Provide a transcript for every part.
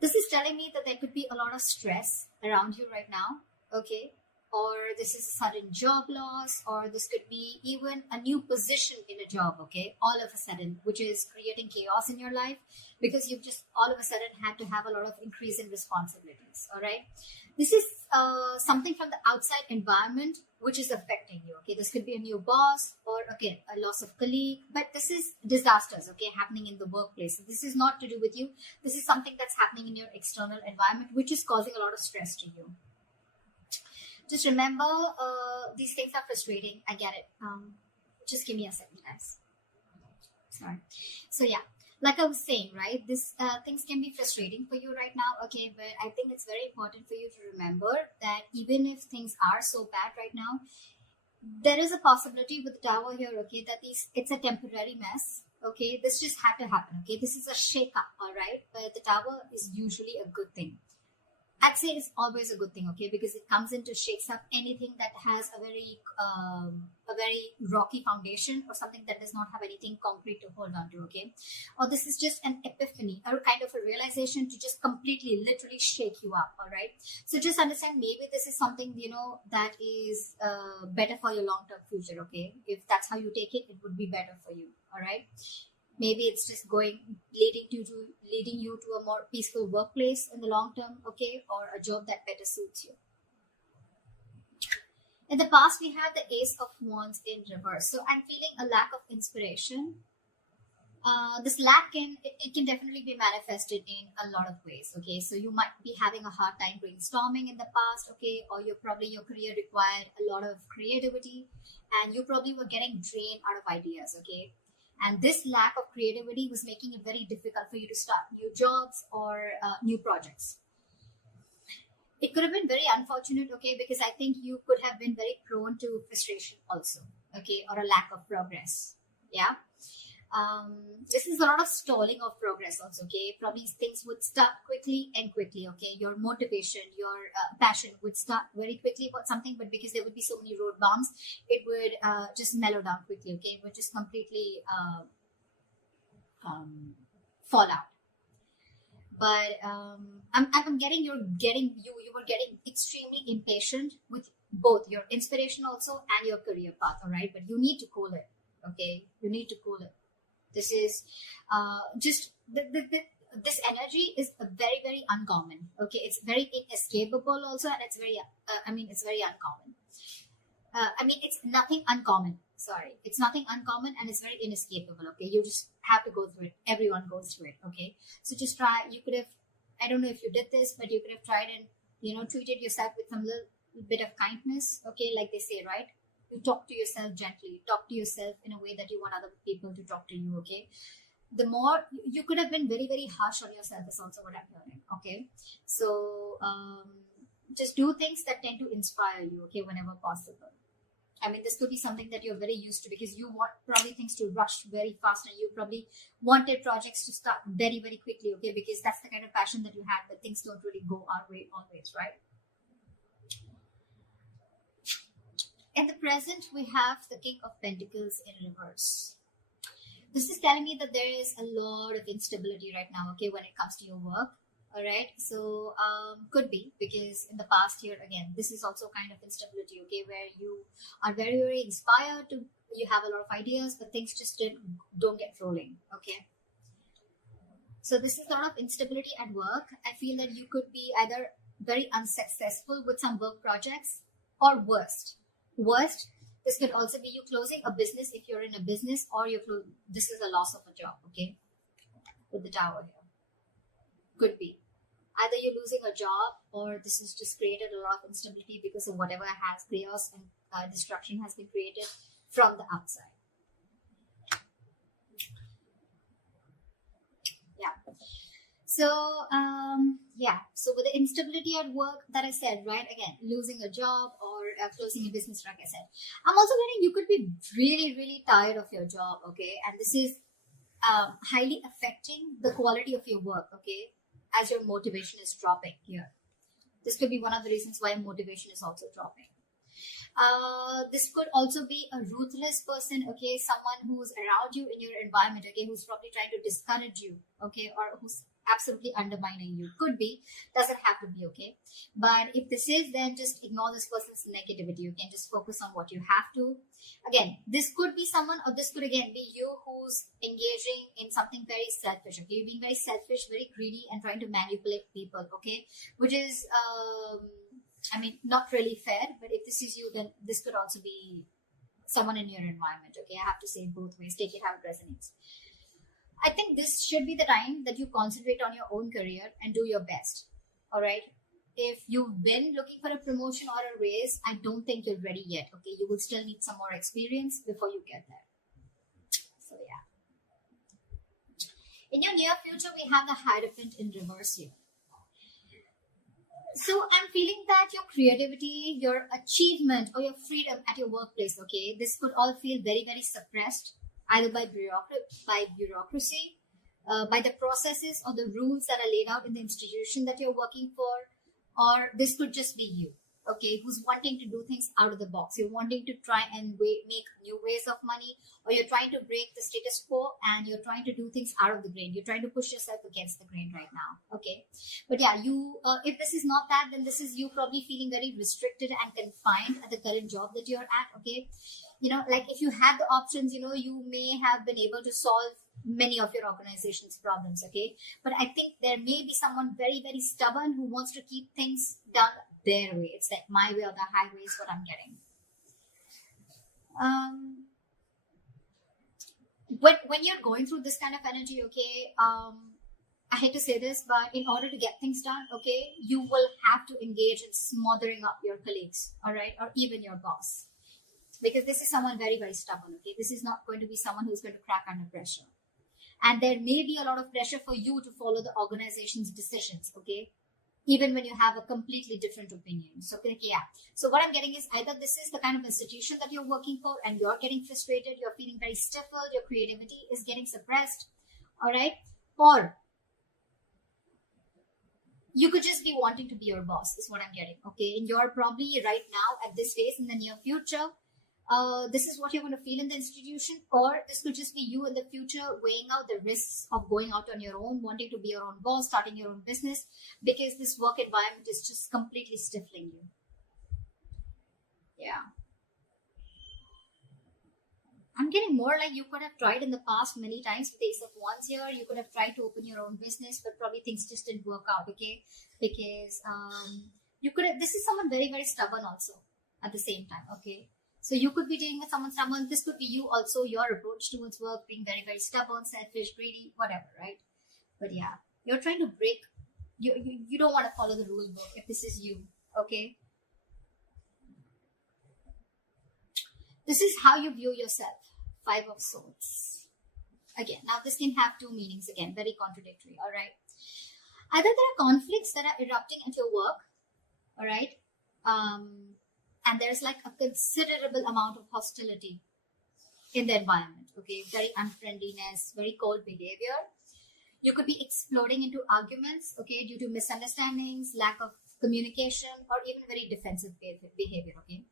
This is telling me that there could be a lot of stress around you right now, okay? Or this is a sudden job loss, or this could be even a new position in a job, okay? All of a sudden, which is creating chaos in your life because you've just all of a sudden had to have a lot of increase in responsibilities, all right? This is something from the outside environment which is affecting you, okay? This could be a new boss or, again, a loss of colleague, but this is disasters, okay, happening in the workplace. So this is not to do with you. This is something that's happening in your external environment, which is causing a lot of stress to you. Just remember, these things are frustrating. I get it. Just give me a second, guys. Sorry. So yeah, like I was saying, right, this things can be frustrating for you right now, okay, but I think it's very important for you to remember that even if things are so bad right now, there is a possibility with the Tower here, okay, that it's a temporary mess, okay. This just had to happen, okay. This is a shake-up, all right, but the Tower is usually a good thing. I'd say it's always a good thing, okay, because it comes in to shakes up anything that has a very rocky foundation or something that does not have anything concrete to hold on to, okay. Or this is just an epiphany or kind of a realization to just completely, literally shake you up, all right. So just understand, maybe this is something, you know, that is better for your long-term future, okay. If that's how you take it, it would be better for you, all right. Maybe it's just leading you to a more peaceful workplace in the long term, okay, or a job that better suits you. In the past, we have the Ace of Wands in reverse. So I'm feeling a lack of inspiration. This lack can definitely be manifested in a lot of ways, okay. So you might be having a hard time brainstorming in the past, okay, or your career required a lot of creativity, and you probably were getting drained out of ideas, okay. And this lack of creativity was making it very difficult for you to start new jobs or new projects. It could have been very unfortunate, okay, because I think you could have been very prone to frustration also, okay, or a lack of progress. Yeah. This is a lot of stalling of progress also, okay. Probably things would start quickly, okay. Your motivation, your passion would start very quickly about something, but because there would be so many road bumps, it would just mellow down quickly, okay. It would just completely fall out. But I'm getting you were getting extremely impatient with both your inspiration also and your career path, all right. But you need to cool it, okay. You need to cool it. This is just this energy is very, very uncommon, okay. It's very inescapable also, and it's very it's very uncommon. It's nothing uncommon, sorry, it's nothing uncommon, and it's very inescapable, okay. You just have to go through it. Everyone goes through it, okay. So just try. You could have, I don't know if you did this, but you could have tried and, you know, treated yourself with some little bit of kindness, okay, like they say, right? You talk to yourself gently. You talk to yourself in a way that you want other people to talk to you, okay. The more you could have been very, very harsh on yourself is also what I'm hearing, okay. So just do things that tend to inspire you, okay, whenever possible. This could be something that you're very used to, because you want probably things to rush very fast, and you probably wanted projects to start very, very quickly, okay, because that's the kind of passion that you had, but things don't really go our way always, right? In the present, we have the King of Pentacles in reverse. This is telling me that there is a lot of instability right now, okay, when it comes to your work, all right? So, could be because in the past year, again, this is also kind of instability, okay, where you are very, very inspired to, you have a lot of ideas, but things just don't get rolling, okay? So this is a lot of instability at work. I feel that you could be either very unsuccessful with some work projects, or worst, this could also be you closing a business if you're in a business, or this is a loss of a job, okay, with the Tower here. Could be either you're losing a job, or this has just created a lot of instability because of whatever has chaos and destruction has been created from the outside. Yeah. So, so with the instability at work that I said, right, again, losing a job or closing a business, like I said, I'm also getting you could be really, really tired of your job, okay, and this is highly affecting the quality of your work, okay, as your motivation is dropping here. This could be one of the reasons why motivation is also dropping. This could also be a ruthless person, okay, someone who's around you in your environment, okay, who's probably trying to discourage you, okay, or who's absolutely undermining you. Could be, doesn't have to be, okay? But if this is, then just ignore this person's negativity. You can just focus on what you have to. Again, this could be someone, or this could again be you who's engaging in something very selfish, okay? You're being very selfish, very greedy, and trying to manipulate people, okay? Which is, not really fair. But if this is you, then this could also be someone in your environment, okay? I have to say it both ways. Take it how it resonates. I think this should be the time that you concentrate on your own career and do your best. All right. If you've been looking for a promotion or a raise, I don't think you're ready yet. Okay. You will still need some more experience before you get there. So, yeah. In your near future, we have the Hierophant in reverse here. So I'm feeling that your creativity, your achievement, or your freedom at your workplace, okay, this could all feel very, very suppressed, either by bureaucracy, by the processes or the rules that are laid out in the institution that you're working for, or this could just be you, okay, who's wanting to do things out of the box. You're wanting to try and make new ways of money, or you're trying to break the status quo and you're trying to do things out of the grain. You're trying to push yourself against the grain right now, okay? But yeah, if this is not that, then this is you probably feeling very restricted and confined at the current job that you're at, okay? Like if you had the options, you may have been able to solve many of your organization's problems, okay? But I think there may be someone very, very stubborn who wants to keep things done their way. It's like my way or the highway is what I'm getting. When you're going through this kind of energy, okay, I hate to say this, but in order to get things done, okay, you will have to engage in smothering up your colleagues, all right, or even your boss. Because this is someone very, very stubborn, okay? This is not going to be someone who's going to crack under pressure. And there may be a lot of pressure for you to follow the organization's decisions, okay? Even when you have a completely different opinion. So, yeah. So what I'm getting is either this is the kind of institution that you're working for and you're getting frustrated, you're feeling very stifled, your creativity is getting suppressed, all right? Or you could just be wanting to be your boss, is what I'm getting, okay? And you're probably right now at this phase in the near future, this is what you're going to feel in the institution, or this could just be you in the future weighing out the risks of going out on your own, wanting to be your own boss, starting your own business, because this work environment is just completely stifling you. Yeah. I'm getting more like you could have tried in the past many times with the Ace of Wands here. You could have tried to open your own business, but probably things just didn't work out, okay? Because you could have, this is someone very, very stubborn also at the same time, okay? So you could be dealing with someone stubborn. This could be you also, your approach towards work being very, very stubborn, selfish, greedy, whatever, right? But yeah, you're trying to break, you don't want to follow the rule book if this is you, okay? This is how you view yourself. 5 of Swords. Again, now this can have two meanings again, very contradictory, all right? Either there are conflicts that are erupting at your work, all right? And there's like a considerable amount of hostility in the environment, okay? Very unfriendliness, very cold behavior. You could be exploding into arguments, okay, due to misunderstandings, lack of communication, or even very defensive behavior, okay?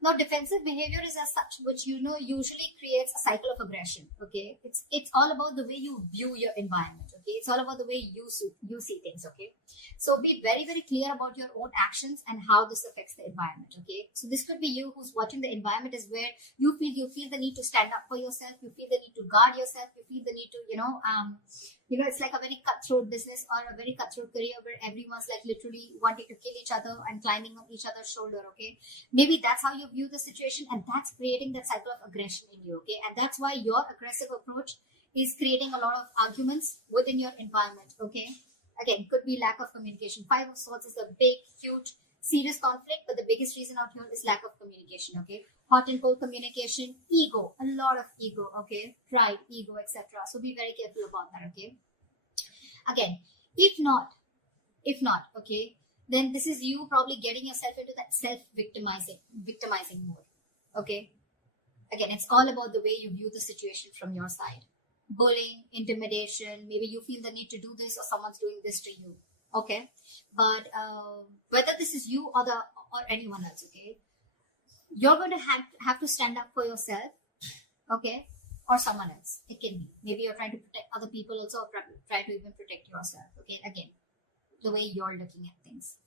Now, defensive behavior is as such, which, usually creates a cycle of aggression, okay? It's all about the way you view your environment, okay? It's all about the way you see things, okay? So be very, very clear about your own actions and how this affects the environment, okay? So this could be you who's watching the environment is where you feel the need to stand up for yourself, you feel the need to guard yourself, you feel the need to, it's like a very cutthroat business or a very cutthroat career where everyone's like literally wanting to kill each other and climbing on each other's shoulder, okay? Maybe that's how you view the situation, and that's creating that cycle of aggression in you, okay? And that's why your aggressive approach is creating a lot of arguments within your environment, okay? Again, could be lack of communication. 5 of Swords is a big, huge, serious conflict, but the biggest reason out here is lack of communication, okay? Hot and cold communication, ego, a lot of ego, okay? Pride, ego, etc. So be very careful about that, okay? Again, if not, okay, then this is you probably getting yourself into that victimizing mode, okay? Again, it's all about the way you view the situation from your side. Bullying, intimidation, maybe you feel the need to do this or someone's doing this to you, okay? But whether this is you or anyone else, okay, you're going to have to stand up for yourself, okay? or someone else. It can be. Maybe you're trying to protect other people also, or try to even protect yourself. Okay, again, the way you're looking at things.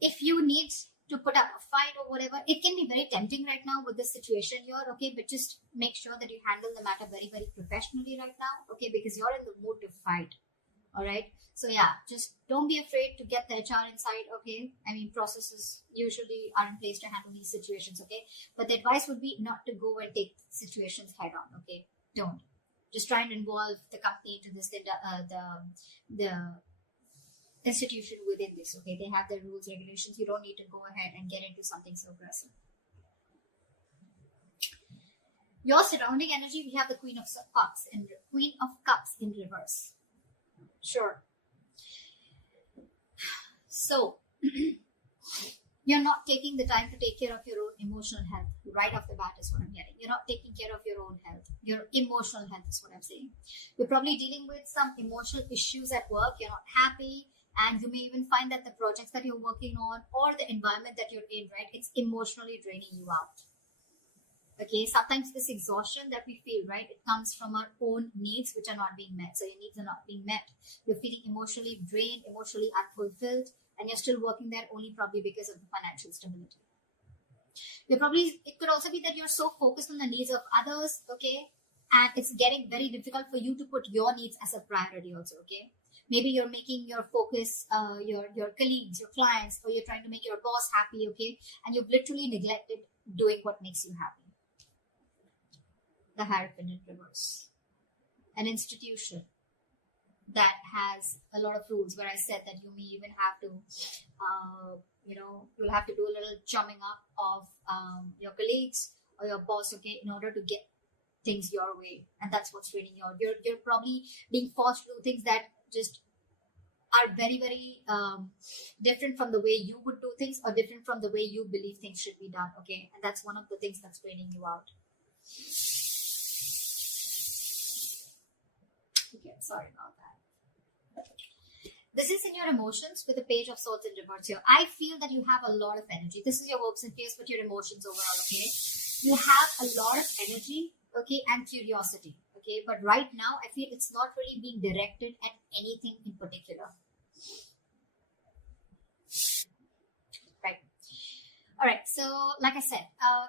If you need to put up a fight or whatever, it can be very tempting right now with this situation here, okay, but just make sure that you handle the matter very, very professionally right now, okay, because you're in the mood to fight. All right, so yeah, just don't be afraid to get the HR inside, okay. I mean, processes usually are in place to handle these situations, okay, but the advice would be not to go and take situations head on, okay. Don't just try and involve the company into this, the institution within this, okay. They have their rules, regulations. You don't need to go ahead and get into something so aggressive. Your surrounding energy, we have the Queen of Cups in reverse. Sure. So you're not taking the time to take care of your own emotional health right off the bat is what I'm getting. You're not taking care of your own health. Your emotional health is what I'm saying. You're probably dealing with some emotional issues at work. You're not happy. And you may even find that the projects that you're working on or the environment that you're in, right, it's emotionally draining you out. Okay, sometimes this exhaustion that we feel, right, it comes from our own needs which are not being met. So your needs are not being met. You're feeling emotionally drained, emotionally unfulfilled, and you're still working there only probably because of the financial stability. It could also be that you're so focused on the needs of others, okay, and it's getting very difficult for you to put your needs as a priority also, okay. Maybe you're making your focus, your colleagues, your clients, or you're trying to make your boss happy, okay? And you've literally neglected doing what makes you happy. The Hierophant in reverse. An institution that has a lot of rules, where I said that you may even have to, you'll have to do a little chumming up of your colleagues or your boss, okay, in order to get things your way. And that's what's draining you out. You're probably being forced to do things that just are very, very different from the way you would do things, or different from the way you believe things should be done, okay? And that's one of the things that's draining you out. Okay, sorry about that. This is in your emotions with the Page of Swords in reverse here. I feel that you have a lot of energy. This is your hopes and fears, but your emotions overall, okay? You have a lot of energy, okay, and curiosity. Okay, but right now I feel it's not really being directed at anything in particular. Right. All right. So, like I said,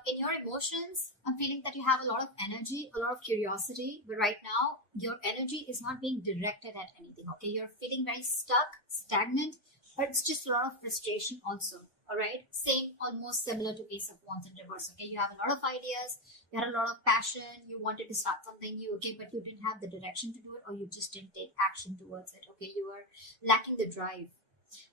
in your emotions, I'm feeling that you have a lot of energy, a lot of curiosity, but right now your energy is not being directed at anything. Okay, you're feeling very stuck, stagnant, but it's just a lot of frustration also. All right, same, almost similar to Ace of Wands in reverse. Okay, you have a lot of ideas, you had a lot of passion, you wanted to start something new, okay, but you didn't have the direction to do it, or you just didn't take action towards it. Okay, you were lacking the drive.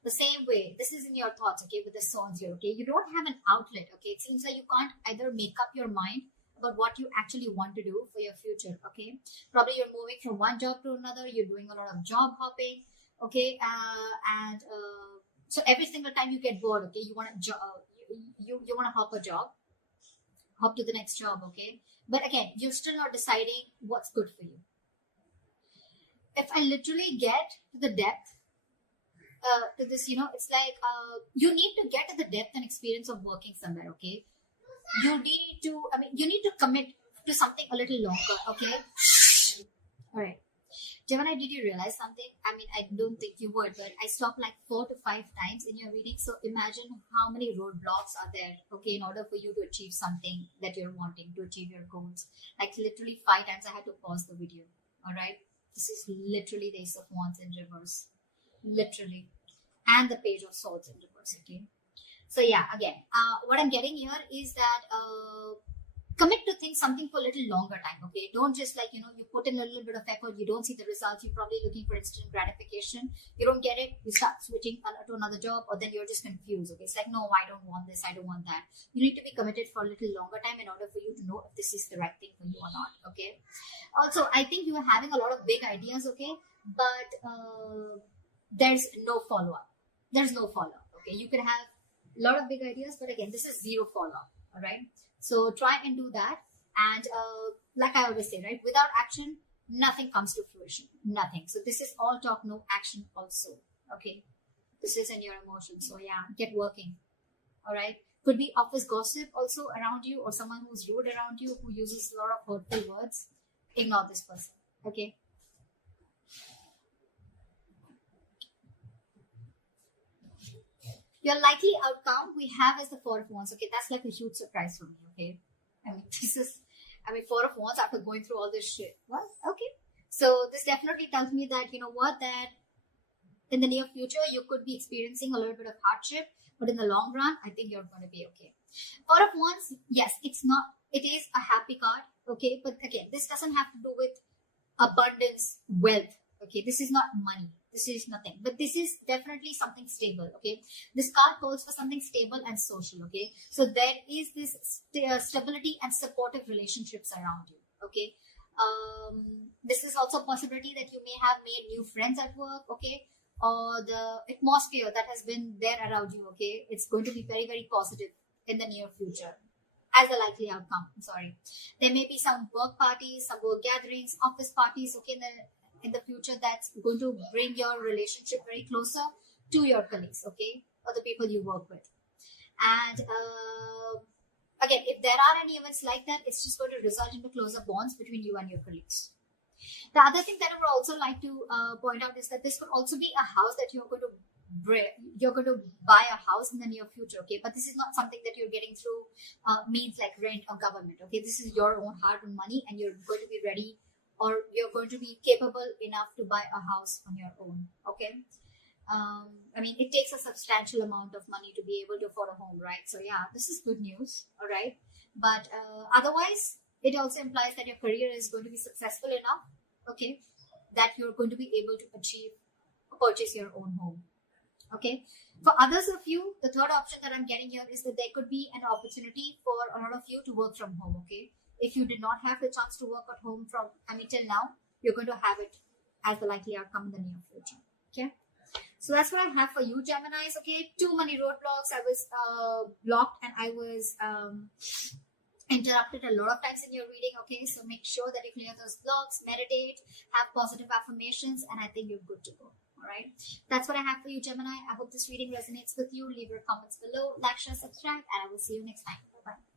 The same way, this is in your thoughts, okay, with the swords here. Okay, you don't have an outlet. Okay, it seems like you can't either make up your mind about what you actually want to do for your future. Okay, probably you're moving from one job to another, you're doing a lot of job hopping. Okay, so every single time you get bored, okay, you want to you want to hop a job, hop to the next job, okay, but again, you're still not deciding what's good for you. If I literally get to the depth to this, it's like you need to get to the depth and experience of working somewhere. Okay, you need to commit to something a little longer. Okay, all right. Gemini, did you realize something? I mean, I don't think you would, but I stopped like 4 to 5 times in your reading. So imagine how many roadblocks are there, okay, in order for you to achieve something that you're wanting, to achieve your goals. Like literally 5 times I had to pause the video, all right? This is literally the Ace of Wands in reverse, literally. And the Page of Swords in reverse, okay? So yeah, again, what I'm getting here is that commit to something for a little longer time, okay? Don't just like, you put in a little bit of effort, you don't see the results, you're probably looking for instant gratification, you don't get it, you start switching to another job, or then you're just confused, okay? It's like, no, I don't want this, I don't want that. You need to be committed for a little longer time in order for you to know if this is the right thing for you or not, okay? Also, I think you are having a lot of big ideas, okay? But there's no follow-up. There's no follow-up, okay? You can have a lot of big ideas, but again, this is zero follow-up, all right? So try and do that. And like I always say, right, without action, nothing comes to fruition. Nothing. So this is all talk, no action also. Okay. This is in your emotions. So yeah, get working. All right. Could be office gossip also around you, or someone who's rude around you, who uses a lot of hurtful words. Ignore this person, okay? Your likely outcome we have is the Four of Wands, okay? That's like a huge surprise for me, okay? Four of Wands after going through all this shit. What? Okay. So this definitely tells me that, you know what, that in the near future, you could be experiencing a little bit of hardship, but in the long run, I think you're going to be okay. Four of Wands, yes, it is a happy card, okay? But again, this doesn't have to do with abundance, wealth, okay? This is not money. This is nothing. But this is definitely something stable, okay? This card calls for something stable and social, okay? So there is this stability and supportive relationships around you, okay? This is also a possibility that you may have made new friends at work, okay? Or the atmosphere that has been there around you, okay? It's going to be very, very positive in the near future as a likely outcome. I'm sorry. There may be some work parties, some work gatherings, office parties, okay, in the future that's going to bring your relationship very closer to your colleagues, okay? Or the people you work with. And again, if there are any events like that, it's just going to result into closer bonds between you and your colleagues. The other thing that I would also like to point out is that this could also be a house that you're going to buy a house in the near future, okay? But this is not something that you're getting through means like rent or government, okay? This is your own hard-earned money, and you're going to be ready, or you're going to be capable enough to buy a house on your own, okay? It takes a substantial amount of money to be able to afford a home, right? So yeah, this is good news, all right? But otherwise, it also implies that your career is going to be successful enough, okay, that you're going to be able to purchase your own home, okay? For others of you, the third option that I'm getting here is that there could be an opportunity for a lot of you to work from home, okay? If you did not have the chance to work at home till now, you're going to have it as the likely outcome in the near future, okay? So that's what I have for you, Geminis, okay? Too many roadblocks. I was blocked, and I was interrupted a lot of times in your reading, okay? So make sure that you clear those blocks, meditate, have positive affirmations, and I think you're good to go, all right? That's what I have for you, Gemini. I hope this reading resonates with you. Leave your comments below, like, share, subscribe, and I will see you next time. Bye-bye.